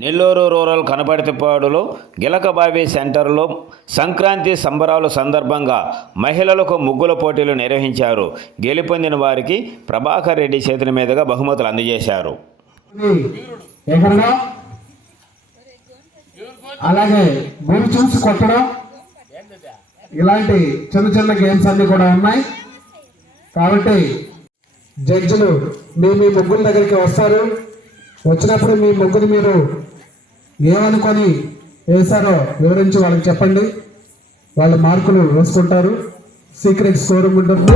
Nellore rural కనపర్తిపాడులో గిలకబావి సెంటర్లో సంక్రాంతి సంబరాలు సందర్భంగా మహిళలకు ముగ్గుల పోటీలు నిర్వహించారు. గెలుపొందిన వారికి ప్రభాకర్ రెడ్డి చేతుల మీదుగా బహుమతులు అందజేశారు. అలాగే గురి చూసి కొట్టడం. ఇలాంటి చిన్న చిన్న గేమ్స్ అన్ని కూడా ఉన్నాయి. కాబట్టి జడ్జిలు మీ మీ ముగ్గుల దగ్గరికి వస్తారు. వచ్చినప్పుడు మీ ముగ్గురు మీరు ఏమనుకొని వేశారో వివరించి వాళ్ళకి చెప్పండి. వాళ్ళ మార్కులు వేసుకుంటారు. సీక్రెట్ స్కోరింగ్ ఉంటుంది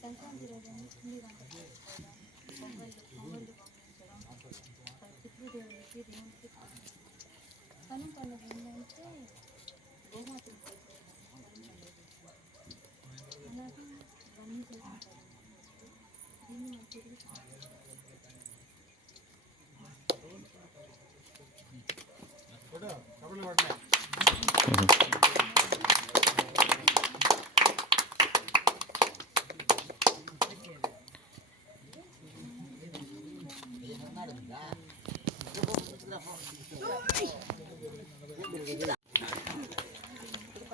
సంక్రాంతి రోజు పిండి వంటలు పొంగళ్ళు పొంగళ్ళు పంపించడం పితృదేవులకి దేవునికి కనుమ పండుగ ఏంటంటే గోమాతను అలాగే చేసుకుంటారు దీన్ని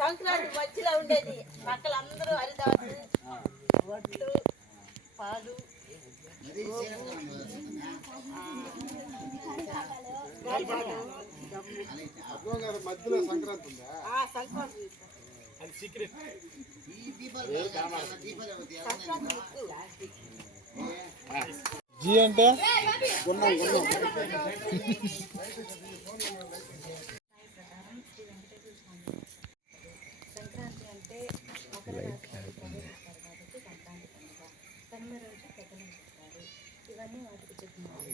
సంక్రాంతి మధ్యలో ఉండేది. పక్కలందరూ హరిదాసు వడ్లు పాలు ఆ, సంక్రాంతి సంక్రాంతి. ముగ్గు. జీ అంటే? సంక్రాంతి అంటే మకర రాశిలో ప్రవేశిస్తారు కాబట్టి సంక్రాంతి పండుగ కనుమ రోజు పెద్దలు చెప్తారు ఇవన్నీ వాటికి చెప్పినారు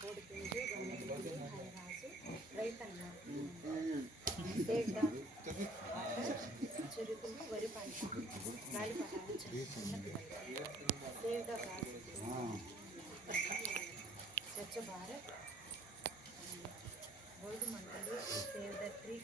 కోడి పుంజు గొంగళి హరిరాసు రైతన్న తేగ చెరుకు వరి పంట గాలిపటాలు చిన్నపిల్లలు save the Swachh Bharat. Gold మంటలు సేవ్ ద ట్రీ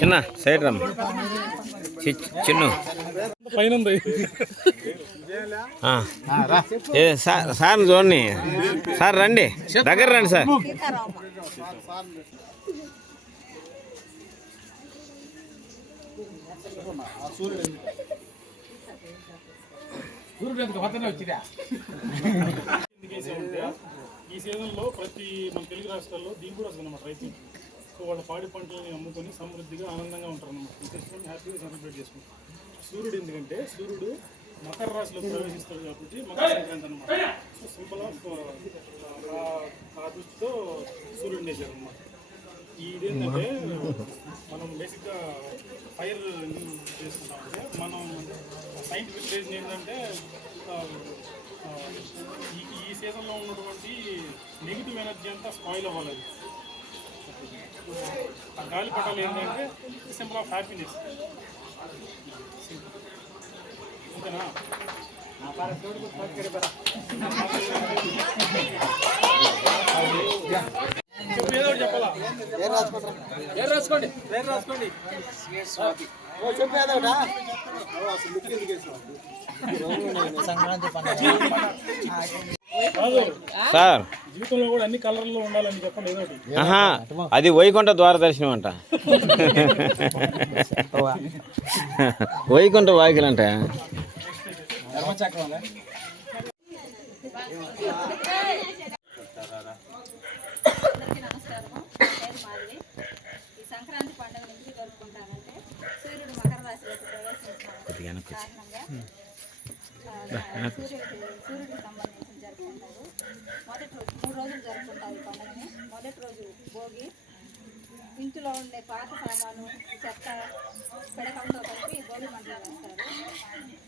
చిన్న సైడ్ రమ్మ. చి- చిన్ను. ఏ సార్ సార్ చూడండి. సార్ రండి. దగ్గర రండి సార్. ఎందుకేసామంటే ఈ సీజన్లో ప్రతి మన తెలుగు రాష్ట్రాల్లో దీని కూడా వస్తుంది అన్నమాట రైతు సో వాళ్ళ పాడి పంటలని అమ్ముకొని సమృద్ధిగా ఆనందంగా ఉంటారు అన్నమాట ఈ హ్యాపీగా సెలబ్రేట్ చేసుకుంటారు. సూర్యుడు ఎందుకంటే సూర్యుడు మకర రాశిలో ప్రవేశిస్తాడు కాబట్టి మకర సంక్రాంతి అనమాట సో సింపుల్ ఆఫ్ ఆ దృష్టితో సూర్యుడిని వేశారు అనమాట ఇదేంటంటే మనం బేసిక్గా ఫైర్ చేసుకుంటామంటే మనం సైంటిఫిక్ రీజన్ ఏంటంటే ఈ ఈ సీజన్లో ఉన్నటువంటి నెగిటివ్ ఎనర్జీ అంతా స్పాయిల్ అవ్వాలి. ఆ గాలి పటాలు ఏంటంటే సింపుల్ ఆఫ్ హ్యాపీనెస్ ఓకేనా? చెప్పు చెప్పాలా? కాదు. సార్. జీవితంలో కూడా అన్ని కలర్లో ఉండాలని చెప్పండి ఏదో అది వైకుంఠ ద్వార దర్శనం అంట. వైకుంఠ వాకిలు అంట. అందరికీ నమస్కారం నా పేరు మాధవి ఈ సంక్రాంతి పండుగ ఎందుకు జరుపుకుంటానంటే సూర్యుడు మకర రాశిలోకి సూర్యుడికి సూర్యుడికి సంబంధించి జరుపుకుంటారు. మొదటి రోజు మూడు రోజులు జరుపుకుంటారు ఈ పండుగని. మొదటి రోజు భోగి ఇంటిలో ఉండే పాత సామాను చెత్త పిడకంతో కలిపి భోగి మంటలు వేస్తారు.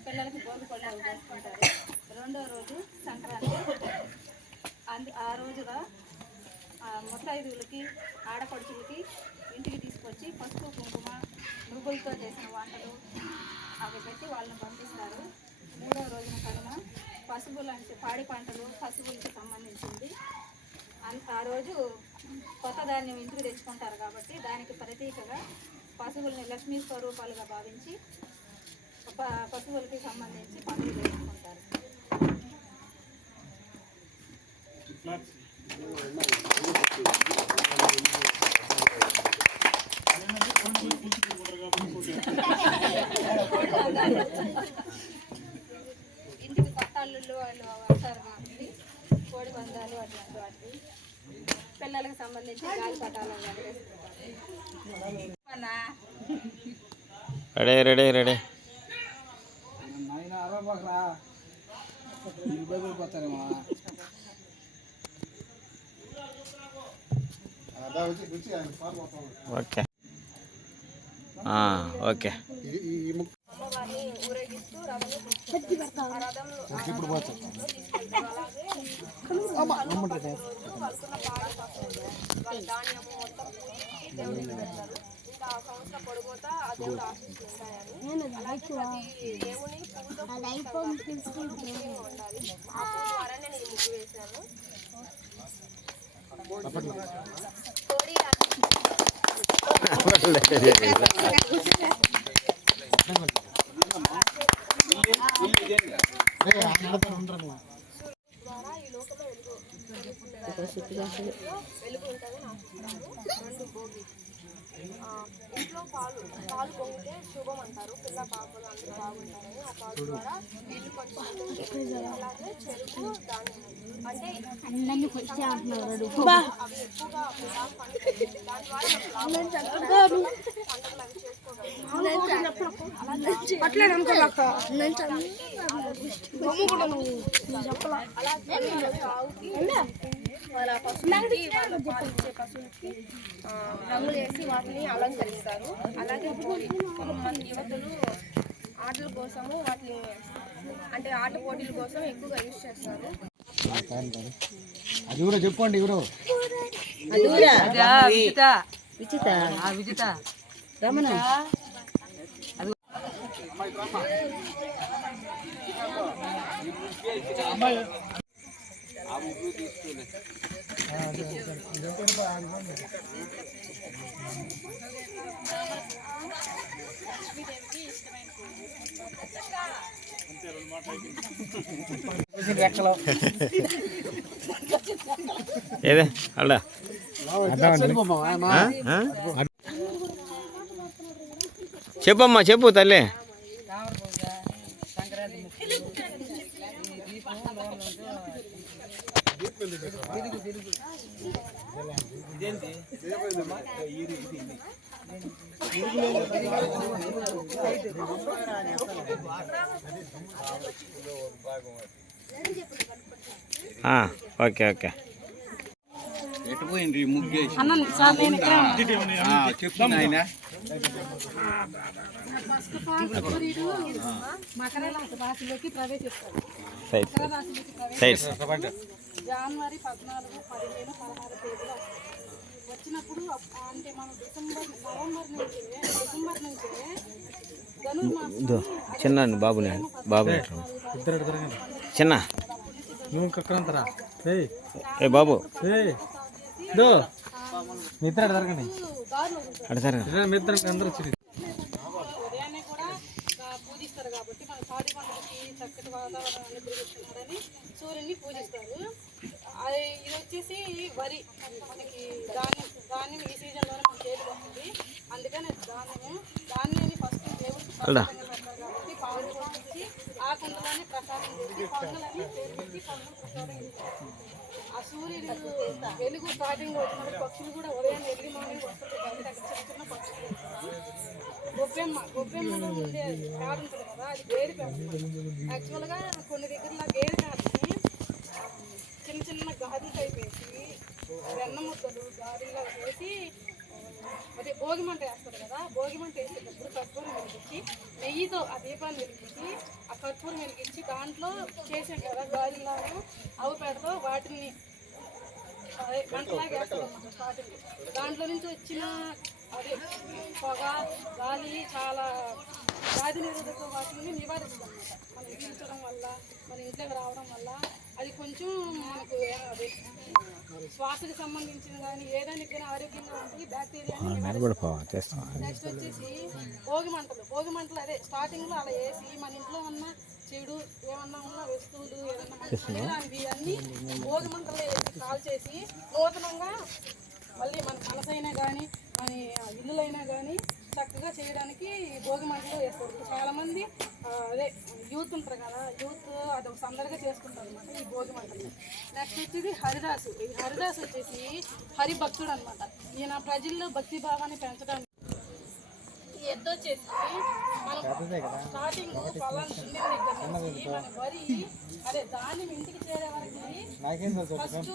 పిల్లలకి భోగి పళ్ళు వేసుకుంటారు రెండో రోజు సంక్రాంతి. అందు ఆ రోజుగా ఆ ముత్తైదువులకి ఆడపడుచులకి ఇంటికి తీసుకొచ్చి పసుపు కుంకుమ మృగులతో చేసిన వంటలు అవి పెట్టి వాళ్ళని పంపిస్తారు. మూడో రోజున కనుమ. పశువులు అంటే పాడి పంటలు పశువులకి సంబంధించింది. అన్- ఆ రోజు కొత్త ధాన్యం ఇంటికి తెచ్చుకుంటారు కాబట్టి దానికి ప్రతీకగా పశువుల్ని లక్ష్మీ స్వరూపాలుగా భావించి ప- పశువులకి సంబంధించి పనులు చేసుకుంటారు ఫ్లాట్స్ ఇంటికి కొత్త అల్లుళ్ళు వాళ్ళు వస్తారు కాబట్టి కోడి పందాలు అట్లాంటి వాటి పిల్లలకు సంబంధించి గాలి పటాలు అవి వేసుకుంటారు అన్నా, రెడీ రెడీ రెడీ. ఓకే. ఆ, ఓకే. అమ్మవారిని ఊరేగిస్తూ రథంలో తీసుకెళ్తారు. ఆ రథంలో తీసుకెళ్తారు. అలాగే పాడి పశువులు, వాళ్ళ ధాన్యము మొత్తం పూజించి దేవుడికి పెడతారు. ఇంకా ఆ సంవత్సరం పొడిపోతా ఆ దేవుడు ఆశిస్తూ ఉంటాయని. అలాగే ప్రతి దేవుని ఉండాలి. ఆ పూజ ద్వారానే నేను ముగ్గు వేశాను కోడి ద్వారా ఈ లోకంలో వెలుగు వెలుగు ఉంటుందని ఆశిస్తారు రెండు భోగి ఆ, ఇంట్లో పాలు పొంగితే శుభం అంటారు. పిల్ల పాపలు అందరూ బాగుంటారని ఆ పాలు ద్వారా ఇల్లు కొంచెం అలాగే చెరుకు దానిమ్మ. అంటే అవి ఎక్కువగా పిల్ల పండుతాయి. దాని ద్వారా మనకు లాభం పండుగలు అవి చేసుకోగలుగుతాం. అలాగే ఆవుకి వాళ్ళ పశువులకి వాళ్ళ పాలిచ్చే పశువులకి ఆ, రంగులు వేసి వాటిని అలంకరిస్తారు. అలాగే హోలీ కొంతమంది యువతులు ఆటల కోసము వాటిని అంటే ఆట పోటీల కోసం ఎక్కువగా యూజ్ చేస్తారు. అది కూడా చెప్పండి ఎవరు ఏదే? అల్లా చెప్పమ్మా చెప్పు తల్లి. ఆ, ఓకే ఓకే. Side side. జనవరి పద్నాలుగు పదిహేను పదహారు తేదీలు. వచ్చినప్పుడు అంటే మనం డిసెంబర్ నవంబర్ నుంచి డిసెంబర్ నుంచి చిన్న బాబుని బాబు. చిన్న. నువ్వు కక్కరంతరా ఏయ్. ఏ బాబు. ఏయ్. దో మిత్ర కూడా ఆ, పూజిస్తారు కాబట్టి మన పాడి పంటలకి చక్కటి వాతావరణాన్ని పెరుగుతున్నారని సూర్యుని పూజిస్తారు. అది ఇది వచ్చేసి వరి మనకి ధాన్యం ధాన్యం ఈ సీజన్లోనే మన చేతికి వస్తుంది. అందుకని అది ధాన్యము ధాన్యాన్ని ఫస్ట్ దేవుడికి కాబట్టి పాలు పోసి ఆ కుండలోనే ప్రసాదం చేసి ప్రసాదం ఆ సూర్యుడు వెలుగు స్టార్టింగ్ వచ్చినప్పుడు పక్షులు కూడా ఉదయం ఎర్లీ మార్నింగ్ వస్తుంది బయట చిన్న చిన్న పక్షులు గొబ్బెమ్మ గొబ్బెమ్మలో ఉండే పేడ ఉంటుంది కదా అది గేదె పేడ యాక్చువల్గా కొన్ని దగ్గరలో గేదె పేడని చిన్న చిన్న గాజులు వేసి వెన్న ముద్దలు గారెల్లో వేసి అదే భోగిమంట వేస్తారు కదా భోగి మంట వేసేటప్పుడు కర్పూరం వెలిగించి నెయ్యితో ఆ దీపాన్ని వెలిగించి ఆ కర్పూరం వెలిగించి దాంట్లో చేసాం కదా గారెల్లాగా అవి పెడతా వాటిని అదే మంటలాగా వేస్తారు దాంట్లో నుంచి వచ్చిన అదే పొగ గాలి చాలా వ్యాధి నిరోధక వాటిని నివారిస్తుంది అనమాట మనం పీల్చడం వల్ల మన ఇంట్లోకి రావడం వల్ల అది కొంచెం మనకు అదే శ్వాసకి సంబంధించిన కానీ ఏదానికి కానీ ఆరోగ్యంగా ఉంటుంది బ్యాక్టీరియాని చేస్తాం నెక్స్ట్ వచ్చేసి భోగి మంటలు. భోగి మంటలు అదే స్టార్టింగ్లో అలా వేసి మన ఇంట్లో ఉన్న చెడు ఏమన్నా ఉన్న వస్తువులు మనకి పనికిరానివి అన్ని భోగి మంటలు వేసి కాల్ చేసి నూతనంగా మళ్ళీ మన మనసైనా కానీ మన ఇల్లులైనా కానీ చక్కగా చేయడానికి ఈ భోగి మంటలు వేస్తారు. ఇప్పుడు అదే యూత్ ఉంటారు కదా యూత్ అది ఒక సందడిగా చేసుకుంటారు అనమాట ఈ భోగి మంటలు నెక్స్ట్ వచ్చేది హరిదాసు. ఈ హరిదాసు వచ్చేసి హరిభక్తుడు అనమాట ఈయన ప్రజల్లో భక్తి భావాన్ని పెంచడానికి ఎద్దు వచ్చేసి మనం స్టార్టింగ్ పొలం దున్నిన దగ్గర నుంచి. మన వరి అదే ధాన్యం ఇంటికి చేరే వరకు ఫస్ట్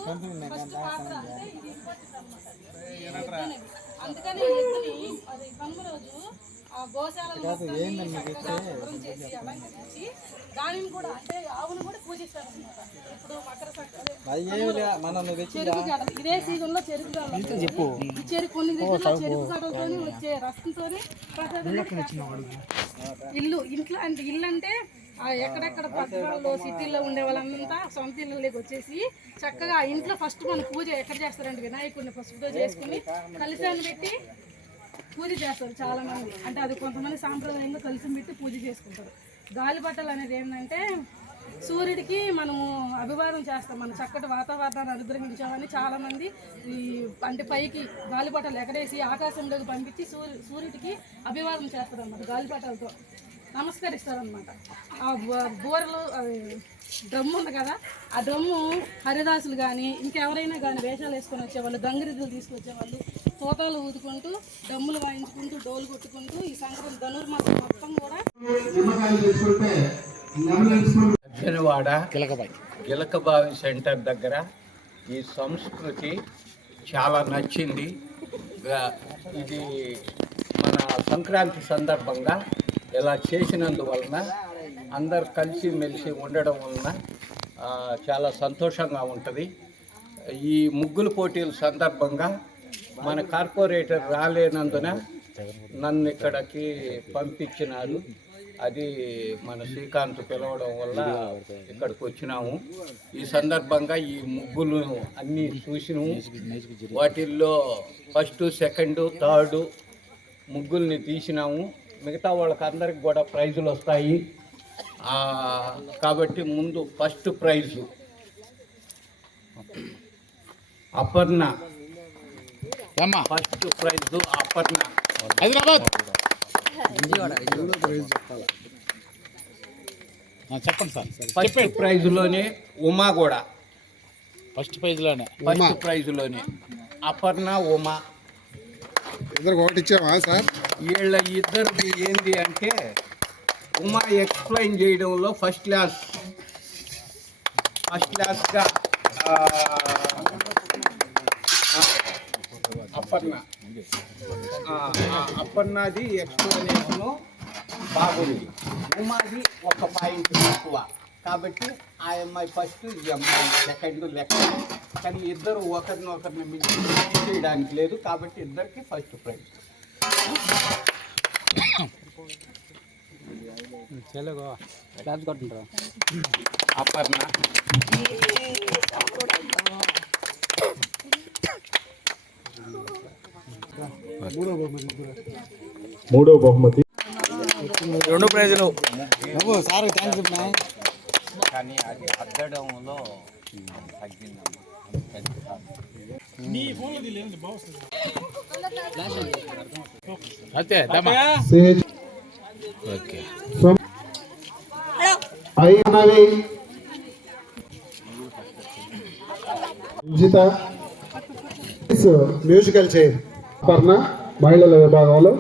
ఫస్ట్ పాత్ర అంటే ఇది ఇంపార్టెంట్ అనమాట ఈ ఎద్దు అనేది. అందుకని ఈ ఎద్దుని అది కనుమ రోజు చక్కగా శుభ్రం చేసి అలంకరించి దానిని కూడా అంటే ఆవును కూడా పూజిస్తారు అనమాట ఇప్పుడు మకర సంక్రాంతి చెరుకు గడ ఇదే సీజన్లో చెరుకు గడ చెప్పు చెరుకు కొన్ని దగ్గర చెరుకు వచ్చే చేస్తారు. ఇల్లు ఇంట్లో అంటే ఇల్లు అంటే ఎక్కడెక్కడ పట్టణాల్లో సిటీల్లో ఉండే వాళ్ళంతా సొంత ఇళ్ళలోకి వచ్చేసి చక్కగా ఆ ఇంట్లో ఫస్ట్ మన పూజ ఎక్కడ చేస్తారంటే వినాయకుడిని పసుపుతో చేసుకుని కలిసాన్ని పెట్టి పూజ చేస్తారు చాలా మంది. అంటే అది కొంతమంది సాంప్రదాయంగా కలిసి పెట్టి పూజ చేసుకుంటారు. గాలిపటాలు అనేది ఏంటంటే సూర్యుడికి మనము అభివాదం చేస్తాం. మన చక్కటి వాతావరణాన్ని అనుగ్రహించామని చాలామంది ఈ అంటే పైకి గాలిపటాలు ఎగరేసి ఆకాశంలోకి పంపించి సూర్యు సూర్యుడికి అభివాదం చేస్తారు అన్నమాట గాలిపటాలతో. నమస్కరిస్తారనమాట ఆ బూరలు డ్రమ్ము ఉంది కదా ఆ డ్రమ్ము హరిదాసులు కానీ ఇంకెవరైనా కానీ వేషాలు వేసుకొని వచ్చేవాళ్ళు గంగిరెద్దులు తీసుకొచ్చేవాళ్ళు తోతాలు ఊదుకుంటూ డమ్ములు వాయించుకుంటూ డోలు కొట్టుకుంటూ ఈ సంక్రాంతి ధనుర్మాసం మొత్తం కూడా తీసుకుంటే దక్షిణవాడ గిలకబావి సెంటర్ దగ్గర ఈ సంస్కృతి చాలా నచ్చింది. ఇది మన సంక్రాంతి సందర్భంగా ఇలా చేసినందువలన అందరు కలిసి మెలిసి ఉండడం వలన చాలా సంతోషంగా ఉంటుంది. ఈ ముగ్గుల పోటీల సందర్భంగా మన కార్పొరేటర్ రాలేనందున నన్ను ఇక్కడికి పంపించినారు. అది మన శ్రీకాంత్ పిలవడం వల్ల ఇక్కడికి వచ్చినాము. ఈ సందర్భంగా ఈ ముగ్గులు అన్నీ చూసినాము. వాటిల్లో ఫస్ట్ సెకండ్ థర్డ్ ముగ్గుల్ని తీసినాము. మిగతా వాళ్ళకి అందరికి కూడా ప్రైజులు వస్తాయి. కాబట్టి ముందు first prize. Aparna first prize Aparna. Hyderabad. చెప్పండి సార్. ఫస్ట్ ప్రైజ్లోనే ఉమా కూడా. ఫస్ట్ పేజ్లోనే ఫస్ట్ ప్రైజ్లోనే. అపర్ణ ఉమా. ఇద్దరు ఒకటి ఇచ్చావా సార్? వీళ్ళ ఇద్దరిది ఏంది అంటే ఉమా ఎక్స్ప్లెయిన్ చేయడంలో ఫస్ట్ క్లాస్. ఫస్ట్ క్లాస్గా ఆ, అపర్ణది ఎక్స్ప్లెనేషను బాగుంది. ఉమాది ఒక పాయింట్ తక్కువ. కాబట్టి ఆ అమ్మాయి ఫస్ట్ ఈ అమ్మాయి సెకండ్ లెక్క. కానీ ఇద్దరు ఒకరినొకరిని మించి చేయడానికి లేదు. కాబట్టి ఇద్దరికి ఫస్ట్ ప్రైజ్ అపర్ణ మూడో బహుమతి రెండు ప్రైజులు. కానీ అది అద్దడంలో తగ్గిందమ్మా. నీ ఫోన్లో తెలియదు బాగుంది అంతే దమ్మా. CH okay. అయినవి. Ranjitha musical chair. అపర్ణ. మహిళల విభాగంలో